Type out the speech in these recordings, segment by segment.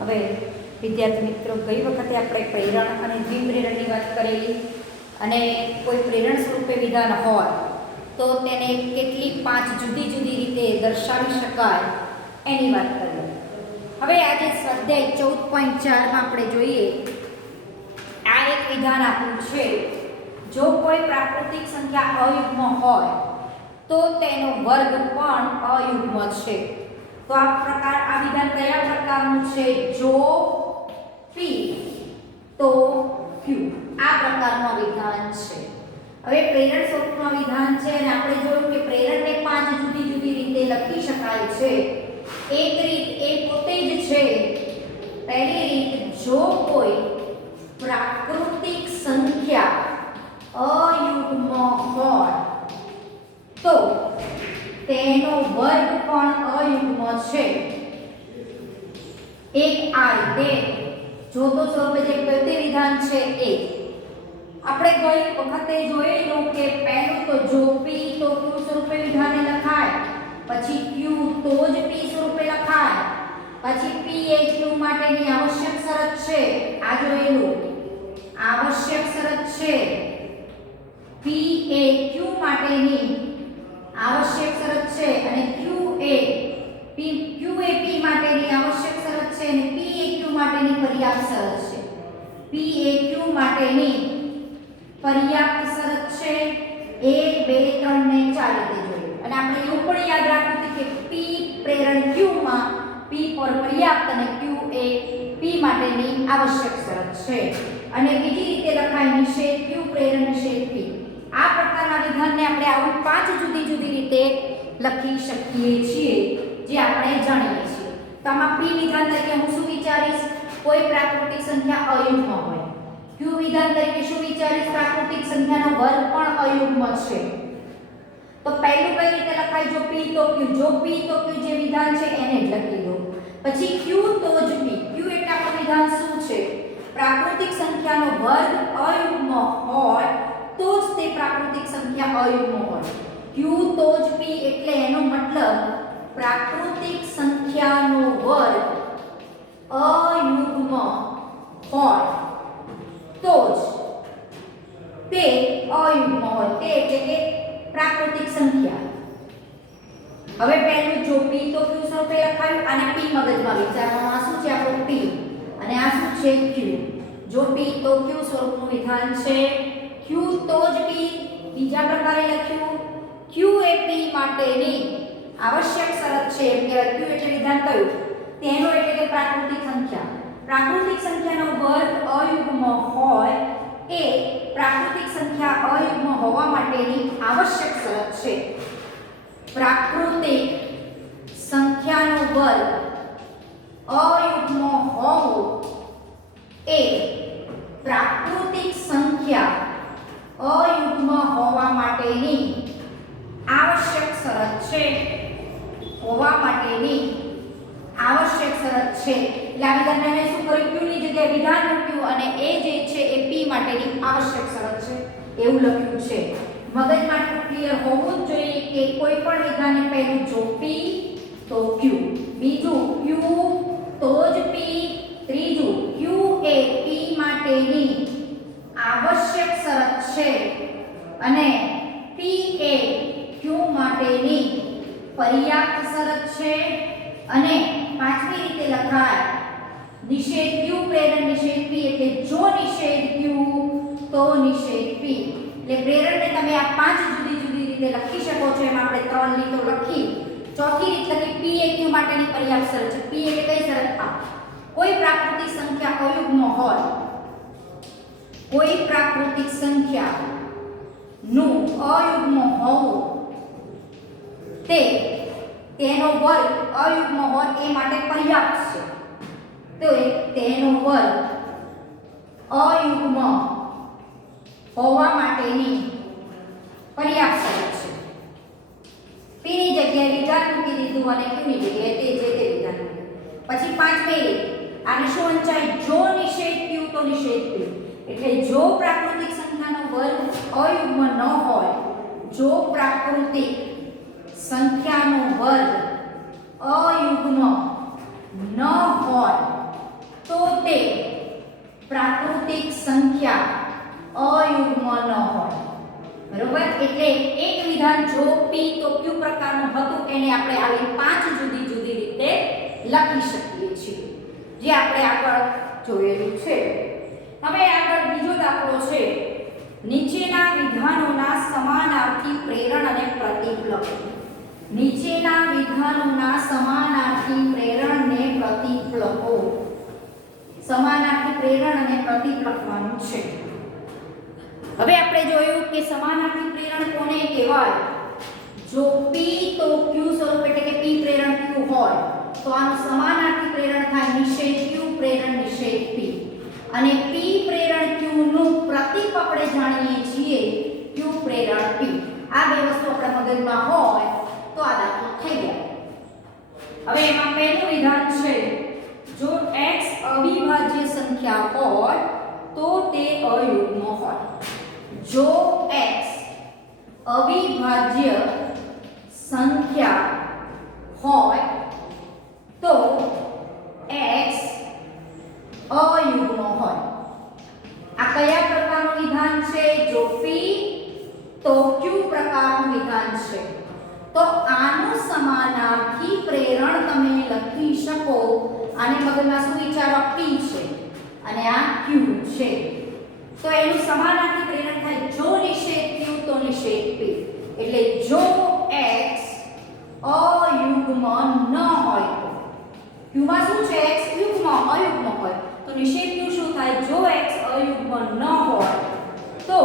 હવે વિદ્યાર્થી મિત્રો, ગઈ વખતે આપણે પ્રેરણ અને દ્વિપ્રેરણની વાત કરેલી અને કોઈ પ્રેરણ સ્વરૂપે વિધાન હોય તો તેને કેટલી 5 જુદી જુદી રીતે દર્શાવી શકાય એની વાત કરીએ. હવે આજે સ્વાધ્યાય 14.4માં આપણે જોઈએ. આ એક વિધાન આપ્યું છે, જો કોઈ પ્રાકૃતિક સંખ્યા અયુગ્મ હોય તો તેનો વર્ગ પણ અયુગ્મ છે. તો આ વિધાન કયા પ્રકારનું છે? જો p તો q, આ પ્રકારનું વિધાન છે. હવે પ્રેરણ સ્વરૂપનું વિધાન છે અને આપણે જોયું કે પ્રેરણને 5 જુદી જુદી રીતે લખી શકાય છે. એક રીત એ પોતે જ છે. પહેલી રીત, જો કોઈ પ્રાકૃતિક સંખ્યા અયુગ્મ હોય તો તેનો વર્ગ પણ અયુગ્મ છે. એક આ રીતે જોતો સ્વરૂપે જે પોતે વિધાન છે એ આપણે ગઈ વખતે જોયેલું કે પહેલું તો જો p તો q સ્વરૂપે વિધાને લખાય, પછી q તો જ p સ્વરૂપે લખાય, પછી p એ q માટેની આવશ્યક શરત છે. આ જોયેલું આવશ્યક શરત છે. p એ q માટેની આવશ્યક શરત છે અને q એ p માટેની આવશ્યક શરત છે અને p એ q માટેની પર્યાપ્ત શરત છે. p એ q માટેની પર્યાપ્ત શરત છે. 1 2 3 ને 4 રીતે જોઈએ અને આપણે એવું પણ યાદ રાખવું કે p પ્રેરણ q માં p પર પર્યાપ્ત અને q એ p માટેની આવશ્યક શરત છે. અને બીજી રીતે લખાય નિષેધ q પ્રેરણ નિષેધ p. આ પ્રકારના વિધાનને આપણે આવી 5 જુદી જુદી રીતે લખી શકીએ છીએ જે આપણે જાણીએ છીએ. તો આમાં p વિધાન તરીકે હું શું વિચારીશ? કોઈ પ્રાકૃતિક સંખ્યા અયુગ્મ હોય. q વિધાન તરીકે શું વિચારીશ? પ્રાકૃતિક સંખ્યાનો વર્ગ પણ અયુગ્મ છે. તો પહેલું કઈ રીતે લખાય? જો p તો q. જો p તો q જે વિધાન છે એને જ લખી દો. પછી q તો જ p. q એટલે આપણું વિધાન શું છે? પ્રાકૃતિક સંખ્યાનો વર્ગ અયુગ્મ હોય તો જ તે પ્રાકૃતિક સંખ્યા અયુગ્મ હોય. q તો જ p એટલે એનો મતલબ પ્રાકૃતિક સંખ્યાનો વર્ગ અયુગ્મ હોય તો જ તે અયુગ્મ હોય. તે એટલે કે પ્રાકૃતિક સંખ્યા. હવે પહેલું જો p તો q સ્વરૂપે લખાયું અને p મગજમાં વિચારવાનું. આ શું છે? આપણું p અને આ શું છે? q. જો p તો q સ્વરૂપનું વિધાન છે. q તો જ p બીજા પ્રકારે લખ્યું. q એ p માટેની આવશ્યક શરત છે. એટલે q એટલે વિધાન કયું? તેનો એટલે કે પ્રાકૃતિક સંખ્યા. પ્રાકૃતિક સંખ્યાનો વર્ગ અયુગ્મ હોય એ પ્રાકૃતિક સંખ્યા અયુગ્મ હોવા માટેની આવશ્યક શરત છે. પ્રાકૃતિક સંખ્યાનો વર્ગ અયુગ્મ હોવું એ પ્રાકૃતિક સંખ્યા અયુગ્મ હોવા માટેની આવશ્યક શરત છે. હોવા માટેની આવશ્યક શરત છે. એટલે આ વિધાનને મેં શું કર્યું? q ની જગ્યાએ વિધાન મૂક્યું અને એ જે છે એ p માટેની આવશ્યક શરત છે એવું લખ્યું છે. મગજમાં ક્લિયર હોવું જ જોઈએ કે કોઈ પણ વિધાનને પહેલું જો p તો q, બીજું q તો જ p, ત્રીજું q એ p માટેની આવશ્યક શરત છે અને p એ q માટેની પર્યાપ્ત શરત છે. અને પાંચમી રીતે લખાય નિષેધ q પ્રેરણ નિષેધ p. એટલે જો નિષેધ q તો નિષેધ p. એટલે પ્રેરણને તમે આ 5 જુદી જુદી રીતે લખી શકો છો. એમાં આપણે 3 રીતો લખી. ચોથી રીત લખી p એ q માટેની પર્યાપ્ત શરત છે. p એટલે કઈ શરત? આ કોઈ પ્રાકૃતિક સંખ્યા અયુગ્મ હોય, કોઈ પ્રાકૃતિક સંખ્યા નું અયુગ્મ હોવું તેનો વર્ગ અયુગ્મ હોય એ માટે પર્યાપ્ત છે. તો તેનો વર્ગ અયુગ્મ હોવા માટેની પર્યાપ્ત શરત છે. p ની જગ્યાએ વિધાન મૂકી દીધું અને q ની જગ્યાએ તે વિધાન મૂક્યું. પછી પાંચમી રીત, આને શું વંચાય? જો નિષેધ q તો નિષેધ p. એટલે જો પ્રાકૃતિક સંખ્યાનો વર્ગ અયુગ્મ ન હોય, જો પ્રાકૃતિક સંખ્યાનો વર્ગ અયુગ્મ ન હોય પ્રાકૃતિક સંખ્યા અયુગ્મ ન હોય, બરોબર. એટલે એક વિધાન જો p તો q પ્રકારનું હતું એને આપણે આવી 5 જુદી જુદી રીતે લખી શકીએ છીએ, જે આપણે આગળ જોયેલું છે. હવે આગળ બીજો દાખલો છે, નીચેના વિધાનોના સમાનાર્થી પ્રેરણ અને પ્રતીક લખો. નીચેના વિધાનોના સમાનાર્થી પ્રેરણ અને પ્રતીક લખો. સમાનાર્થી પ્રેરણ અને પ્રતીક લખવાનું છે. હવે આપણે જોયું કે સમાનાર્થી પ્રેરણ કોને કહેવાય? જો p તો q સ્વરૂપ એટલે કે p પ્રેરણ q હોય તો આનું સમાનાર્થી પ્રેરણ થાય નિષેધ q પ્રેરણ નિષેધ p, અને p પ્રેરણ q નું પ્રતીક આપણે જાણીએ છીએ q પ્રેરણ p. આ બે વસ્તુ આપણા મગજમાં હોય તો આ દાખલો થઈ જાય. હવે એમાં પહેલું વિધાન છે, જો x અવિભાજ્ય સંખ્યા હોય તો તે અયુગ્મ હોય. જો x અવિભાજ્ય સંખ્યા હોય તો x અયુગ્મ હોય. આ કયા પ્રકારનું વિધાન છે? જો p તો q પ્રકારનું વિધાન છે. તો આનું સમાનાર્થી પ્રેરણ તમે લખી શકો. આને મગજમાં શું વિચારો? p છે અને આ q છે, તો એનું સમાનાર્થી પ્રેરણ થાય જો નિષેધ q તો નિષેધ p. એટલે જો x અયુગ્મ ન હોય તો q માં શું છે? x યુગ્મ અયુગ્મ હોય તો નિષેધ q શું થાય? જો x અયુગ્મ ન હોય તો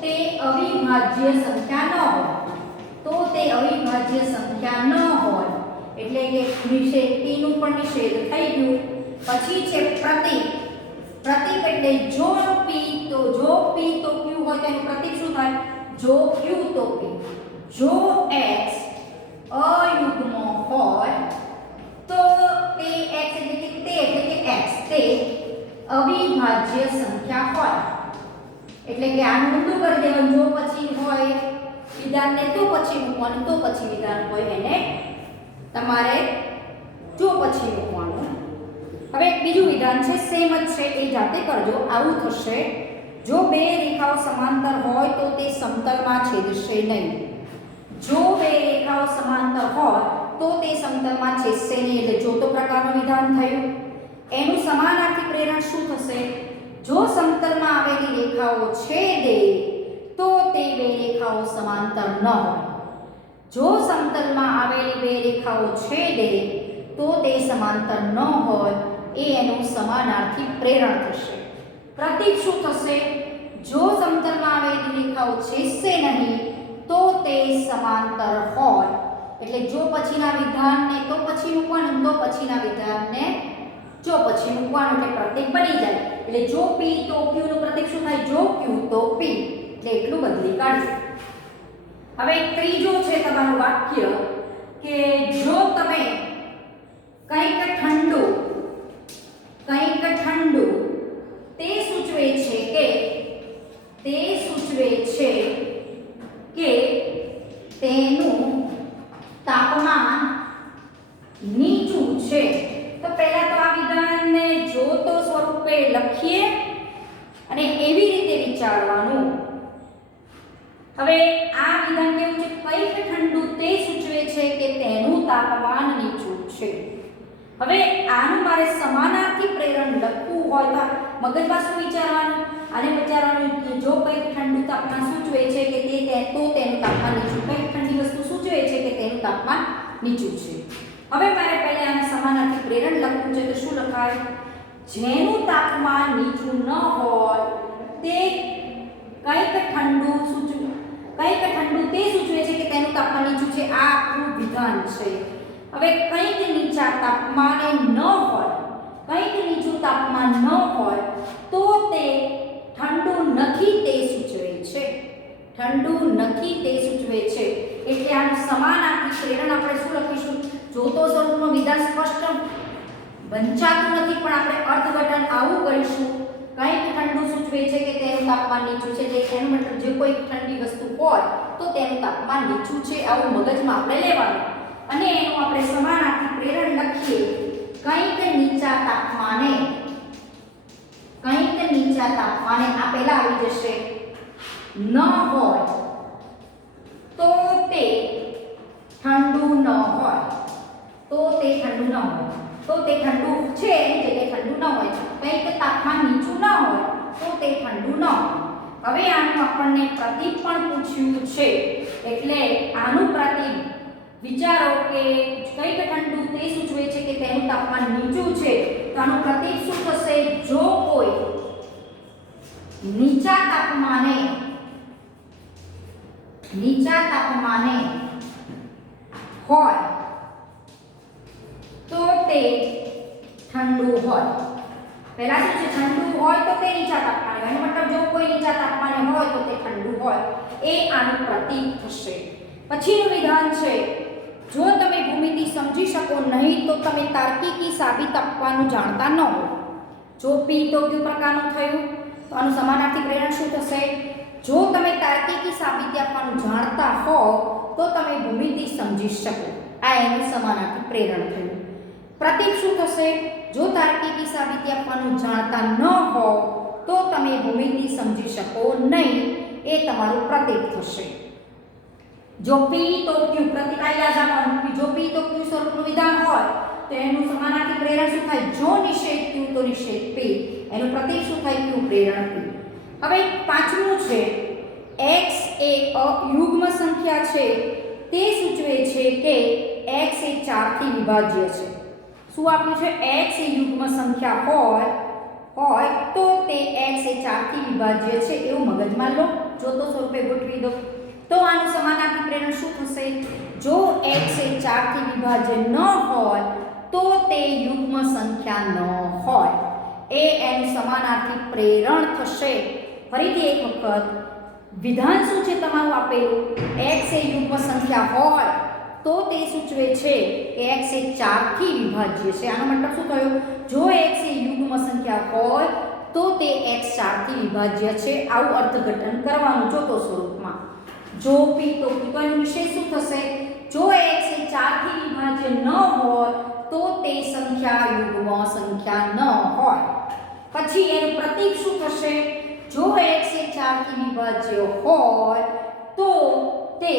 તે અવિભાજ્ય સંખ્યા ન હોય. તો તે અવિભાજ્ય સંખ્યા ન હોય એટલે કે નિષેધ p નું પણ નિષેધ થઈ ગયું. પછી છે પ્રતીક. પ્રતીક એટલે જો p તો q હોય તો એનું પ્રતીક શું થાય? જો q તો p. જો x અયુગ્મ હોય તો તે x એટલે કે x તે અવિભાજ્ય સંખ્યા હોય. એટલે કે આનું ઊંધું કરી દેવાનું. જો પછી હોય વિધાનને તો પછી મૂકવાનું, તો પછી વિધાન હોય એને તમારે જો પછી મૂકવાનું. હવે એક બીજું વિધાન છે, સેમ જ છે, એ જાતે કરજો. આવું થશે, જો બે રેખાઓ સમાંતર હોય તો તે સમતલમાં છેદશે નહીં. જો બે રેખાઓ સમાંતર હોય તો તે સમતલમાં છેદશે નહીં. એટલે જો તો પ્રકારનું વિધાન થયું. એનું સમાનાર્થી પ્રેરણ શું થશે? જો સમતલમાં આવેલી રેખાઓ છેદે તો તે બે રેખાઓ સમાંતર ન હોય. જો સમતલમાં આવેલી બે રેખાઓ છેદે તો તે સમાંતર ન હોય, એ એનું સમાનાર્થી પ્રેરણ થશે. પ્રતીક શું થશે? જો સમતલમાં આવેલી રેખાઓ છેદશે નહીં તો તે સમાંતર હોય. એટલે જો પછીના વિધાનને તો પછી મૂકવાનું, તો પછીના વિધાનને જો પછી મૂકવાનું, એટલે પ્રતીક બની જાય. એટલે જો p તો q નું પ્રતીક શું થાય? જો q તો p. એટલે એટલું બદલી કાઢજો. હવે ત્રીજો છે તમારું વાક્ય કે જો તમે કંઈક ઠંડુ તે સૂચવે છે કે તેનું તાપમાન નીચું છે. તો પહેલા તો આ વિધાનને જો તો સ્વરૂપે લખીએ અને એવી રીતે વિચારવાનું. હવે આ વિધાન કેવું છે? કંઈક ઠંડુ તે સૂચવે છે કે તેનું તાપમાન નીચું છે. હવે આનું મારે સમાનાર્થી પ્રેરણ લખવું હોય તો મગજમાં શું વિચારવાનું? આને વિચારવાનું કે જો કંઈક ઠંડુ તાપમાન સૂચવે છે કે તેનું તાપમાન નીચું. કંઈક ઠંડી વસ્તુ સૂચવે છે કે તેનું તાપમાન નીચું છે. હવે મારે પહેલા આને સમાનાર્થી પ્રેરણ લખવું છે તો શું લખાય? જેનું તાપમાન નીચું ન હોય તે કંઈક ઠંડુ તે સૂચવે છે કે તેનું તાપમાન નીચું છે. આ આપણું વિધાન છે. હવે કંઈક નીચા તાપમાને ન હોય, કંઈક નીચું તાપમાન ન હોય તો તે ઠંડુ નથી તે સૂચવે છે. ઠંડુ નથી તે સૂચવે છે. એટલે આનું સમાનાર્થી પ્રેરણ આપણે શું લખીશું? જો તો સ્વરૂપનું વિધાન સ્પષ્ટ વંચાતું નથી પણ આપણે અર્થઘટન આવું કરીશું. કંઈક ઠંડુ સૂચવે છે કે તેનું તાપમાન નીચું છે. એટલે એનો મતલબ જે કોઈ ઠંડી વસ્તુ હોય તો તેનું તાપમાન નીચું છે, આવું મગજમાં આપણે લેવાનું. અને એનું આપણે સમાનાર્થી પ્રેરણ લખીએ કંઈક નીચા તાપમાને નીચા તાપમાને આ પહેલા આવી જશે ન હોય તો તે ઠંડુ ન હોય, તો તે ઠંડુ ન હોય, તો તે ઠંડુ છે એની જગ્યાએ ઠંડુ ન હોય, કંઈક તાપમાન નીચું ન હોય તો તે ઠંડુ ન હોય. હવે આનું આપણને પ્રતીક પણ પૂછ્યું છે એટલે આનું પ્રતીક વિચારો કે કંઈક ઠંડુ તે સૂચવે છે કે તેનું તાપમાન નીચું છે, તો આનું પ્રતીક શું થશે? જો કોઈ નીચા તાપમાને હોય તો તે ઠંડુ હોય. પહેલા શું છે? ઠંડુ હોય તો તે નીચા તાપમાને હોય, એનો મતલબ જો કોઈ નીચા તાપમાને હોય તો તે ઠંડુ હોય, એ આનું પ્રતીક થશે. પછીનું વિધાન છે, જો તમે ભૂમિતિ સમજી શકો નહીં તો તમે તાર્કિકી સાબિત આપવાનું જાણતા ન હો. જો પી તો ક્યુ પ્રકારનું થયું, તો આનું સમાનાર્થી પ્રેરણ શું થશે? જો તમે તાર્કિકી સાબિતી આપવાનું જાણતા હો તો તમે ભૂમિતિ સમજી શકો, આ એનું સમાનાર્થી પ્રેરણ થયું. પ્રતીક શું થશે? જો તાર્કિકી સાબિતી આપવાનું જાણતા ન હો તો તમે ભૂમિતિ સમજી શકો નહીં, એ તમારું પ્રતીક થશે. જો પી તો ક્યુ પ્રતીક આ યાદ રાખવાનું, જો પી તો ક્યુ સ્વરૂપનું વિધાન હોય તો એનું સમાનાર્થી પ્રેરણ શું થાય? જો નિષેધ ક્યુ તો નિષેધ પી, એનું પ્રતીક શું થાય? ક્યુ પ્રેરણ પી. હવે પાંચમું છે, x એ અયુગ્મ સંખ્યા છે તે સૂચવે છે કે x એ 4 થી વિભાજ્ય છે. શું આપ્યું છે? x એ યુગ્મ સંખ્યા હોય તો તે x એ 4 થી વિભાજ્ય છે એવું મગજમાં લો, જોતો સ્વરૂપે ગોઠવી દો. તો આનું સમાનાર્થી પ્રેરણ શું થશે? જો x એ 4 થી વિભાજ્ય ન હોય તો તે યુગ્મ સંખ્યા ન હોય, એ એનું સમાનાર્થી પ્રેરણ થશે. ફરીથી એક વખત વિધાન શું છે તમારું આપેલું? x એ યુગ્મ સંખ્યા હોય તો તે સૂચવે છે કે x એ 4 થી વિભાજ્ય છે. આનો મતલબ શું થયો? જો x એ યુગ્મ સંખ્યા હોય તો તે x 4 થી વિભાજ્ય છે, આવું અર્થઘટન કરવાનું જોતો સ્વરૂપમાં. જો p તો p તો એનું નિષેધ શું થશે? જો x એ 4 થી વિભાજ્ય ન હોય તો તે સંખ્યા યુગ્મ સંખ્યા ન હોય. પછી એનું પ્રતીક શું થશે? જો x એ 4 થી વિભાજ્ય હોય તો તે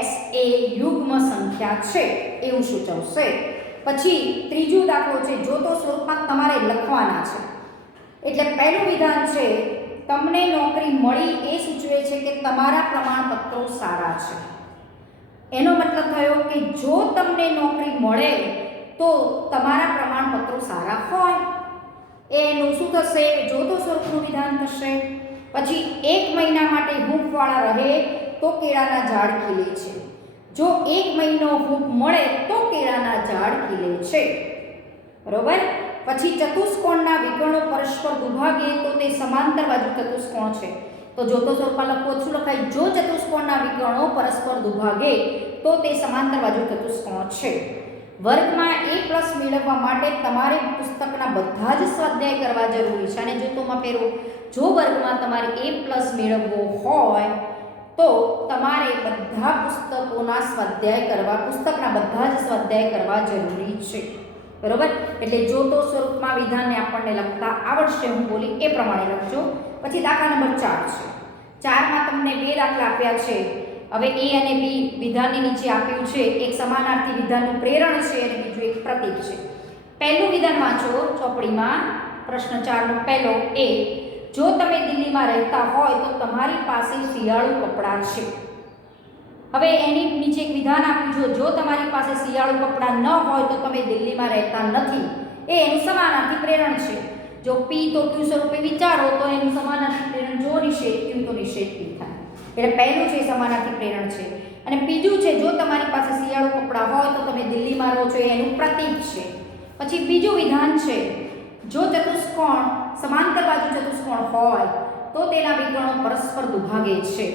x એ યુગ્મ સંખ્યા છે એવું સૂચવશે. પછી ત્રીજો દાખલો છે, જોતો સ્વરૂપમાં તમારે લખવાના છે. એટલે પહેલું વિધાન છે, તમને નોકરી મળી એ સૂચવે છે કે તમારા પ્રમાણપત્રો સારા છે. એનો મતલબ થયો કે જો તમને નોકરી મળે તો તમારા પ્રમાણપત્રો સારા હોય, એનું શું થશે? જોતો સ્વરૂપનું વિધાન થશે. પછી 1 મહિના માટે હૂંફવાળા રહે તો કેળાના ઝાડ ખીલે છે. જો 1 મહિનો હૂંફ મળે તો કેળાના ઝાડ ખીલે છે. બરોબર. પછી ચતુષ્કોણના વિકર્ણો પરસ્પર દુભાગે તો તે સમાંતર બાજુ ચતુષ્કોણ છે. તો જોતો સ્વરૂપમાં લખવું શું લખાય? જો ચતુષ્કોણના વિકર્ણો પરસ્પર દુભાગે તો તે સમાંતર બાજુ ચતુષ્કોણ છે. વર્ગમાં A+ મેળવવા માટે તમારે પુસ્તકના બધા જ સ્વાધ્યાય કરવા જરૂરી છે. અને જોતોમાં પહેરો, જો વર્ગમાં તમારે A+ મેળવવો હોય તો તમારે બધા પુસ્તકોના સ્વાધ્યાય કરવા, પુસ્તકના બધા જ સ્વાધ્યાય કરવા જરૂરી છે. બરોબર. એટલે જોતો સ્વરૂપમાં વિધાનને આપણને લખતા આવડશે, હું બોલી એ પ્રમાણે લખજો. પછી દાખલા નંબર 4 છે. 4માં તમને 2 દાખલા આપ્યા છે. હવે a અને b વિધાનની નીચે આપ્યું છે. એક સમાનાર્થી વિધાનનું પ્રેરણ છે અને બીજું એક પ્રતીક છે. પહેલું વિધાન વાંચો ચોપડીમાં. પ્રશ્ન 4 નો પહેલો a, જો તમે દિલ્હીમાં રહેતા હોય તો તમારી પાસે શિયાળુ કપડાં છે. હવે એની નીચે એક વિધાન આપ્યું, જો તમારી પાસે શિયાળુ કપડાં ન હોય તો તમે દિલ્હીમાં રહેતા નથી, એ એનું સમાનાર્થી પ્રેરણ છે. જો p તો q સ્વરૂપે વિચારો તો એનું સમાનાર્થી પ્રેરણ જો નિષેધ q તો નિષેધ p થાય. એટલે પહેલું છે સમાનાર્થી પ્રેરણ છે. અને બીજું છે, જો તમારી પાસે શિયાળુ કપડાં હોય તો તમે દિલ્હીમાં રહો છો, એનું પ્રતીક છે. પછી બીજું વિધાન છે, જો ચતુષ્કોણ સમાંતર બાજુ ચતુષ્કોણ હોય તો તેના વિકર્ણો પરસ્પર દુભાગે છે.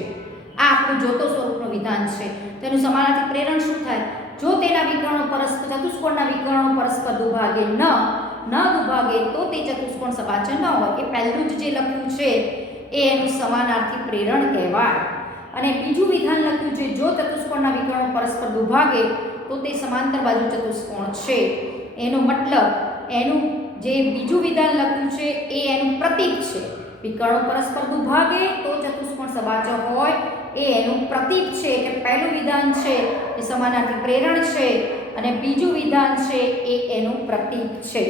આ આપણું જોતો સ્વરૂપનું વિધાન છે. તેનું સમાનાર્થી પ્રેરણ શું થાય? જો તેના વિકર્ણો પરસ્પર, ચતુષ્કોણના વિકર્ણો પરસ્પર દુભાગે ન દુભાગે તો તે ચતુષ્કોણ સપાચર ન હોય. એ પહેલું જ જે લખ્યું છે એ એનું સમાનાર્થી પ્રેરણ કહેવાય. અને બીજું વિધાન લખ્યું છે, જો ચતુષ્કોણના વિકર્ણો પરસ્પર દુભાગે તો તે સમાંતર બાજુ ચતુષ્કોણ છે. એનો મતલબ એનું જે બીજું વિધાન લખ્યું છે એ એનું પ્રતીક છે. વિકર્ણો પરસ્પર દુભાગે તો ચતુષ્કોણ સબાચર હોય એ એનું પ્રતીક છે કે પહેલું વિધાન છે એ સમાનાર્થી પ્રેરણ છે અને બીજું વિધાન છે એ એનું પ્રતીક છે.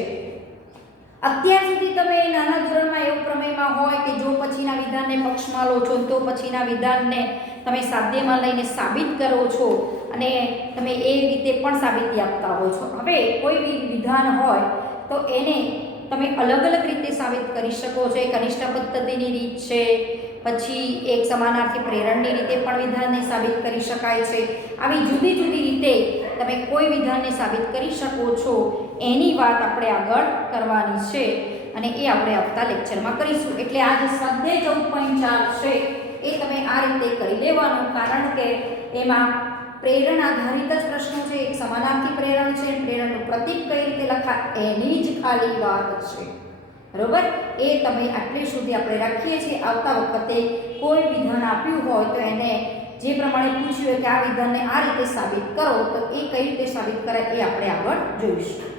અત્યાર સુધી તમે નાના ધોરણમાં એવું પ્રમેયમાં હોય કે જો પછીના વિધાનને પક્ષમાં લો છો તો પછીના વિધાનને તમે સાધ્યમાં લઈને સાબિત કરો છો અને તમે એ રીતે પણ સાબિતી આપતા હો છો. હવે કોઈ વિધાન હોય તો એને તમે અલગ અલગ રીતે સાબિત કરી શકો છો. એક અનિષ્ટ પદ્ધતિની રીત છે, પછી એક સમાનાર્થી પ્રેરણની રીતે પણ વિધાનને સાબિત કરી શકાય છે. આવી જુદી જુદી રીતે તમે કોઈ વિધાનને સાબિત કરી શકો છો એની વાત આપણે આગળ કરવાની છે અને એ આપણે આવતા લેક્ચરમાં કરીશું. એટલે આ જે સ્વાધ્યાય 14.4 છે એ તમે આ રીતે કરી લેવાનું, કારણ કે એમાં પ્રેરણ આધારિત જ પ્રશ્નો છે. એક સમાનાર્થી પ્રેરણ છે, પ્રેરણનું પ્રતીક કઈ રીતે લખાય એની જ ખાલી વાત છે. બરોબર, એ તમે આટલી સુધી આપણે રાખીએ છીએ. આવતા વખતે કોઈ વિધાન આપ્યું હોય તો એને જે પ્રમાણે પૂછ્યું હોય કે આ વિધાનને આ રીતે સાબિત કરો તો એ કઈ રીતે સાબિત કરાય એ આપણે આગળ જોઈશું.